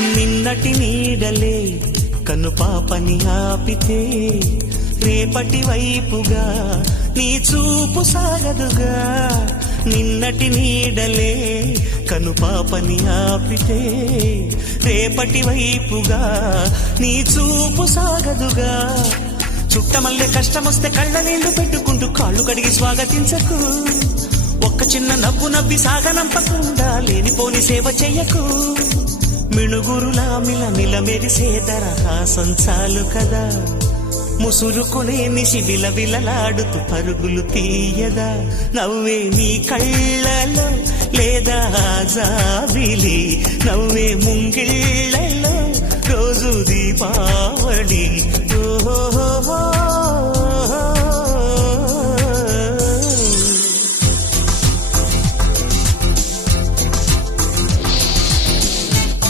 నిన్నటి నీడలే కను పాపని ఆపితే రేపటి వైపుగా నీ చూపు సాగదుగా. నిన్నటి నీడలే కను పాపని ఆపితే రేపటి వైపుగా నీ చూపు సాగదుగా. చుట్టమల్లె కష్టమొస్తే కళ్ళ నీళ్లు పెట్టుకుంటూ కాళ్ళు కడిగి స్వాగతించకు. ఒక్క చిన్న నవ్వు నవ్వి సాగనంపకుండా లేనిపోని సేవ చెయ్యకు. మిణుగురులా మిల మెరిసే దరహాసం చాలు కదా. ముసురుకునే నిశి విలవిలలాడుతూ పరుగులు తీయదా. నవ్వే నీ కళ్ళలో లేదా జాబిలి, నవ్వే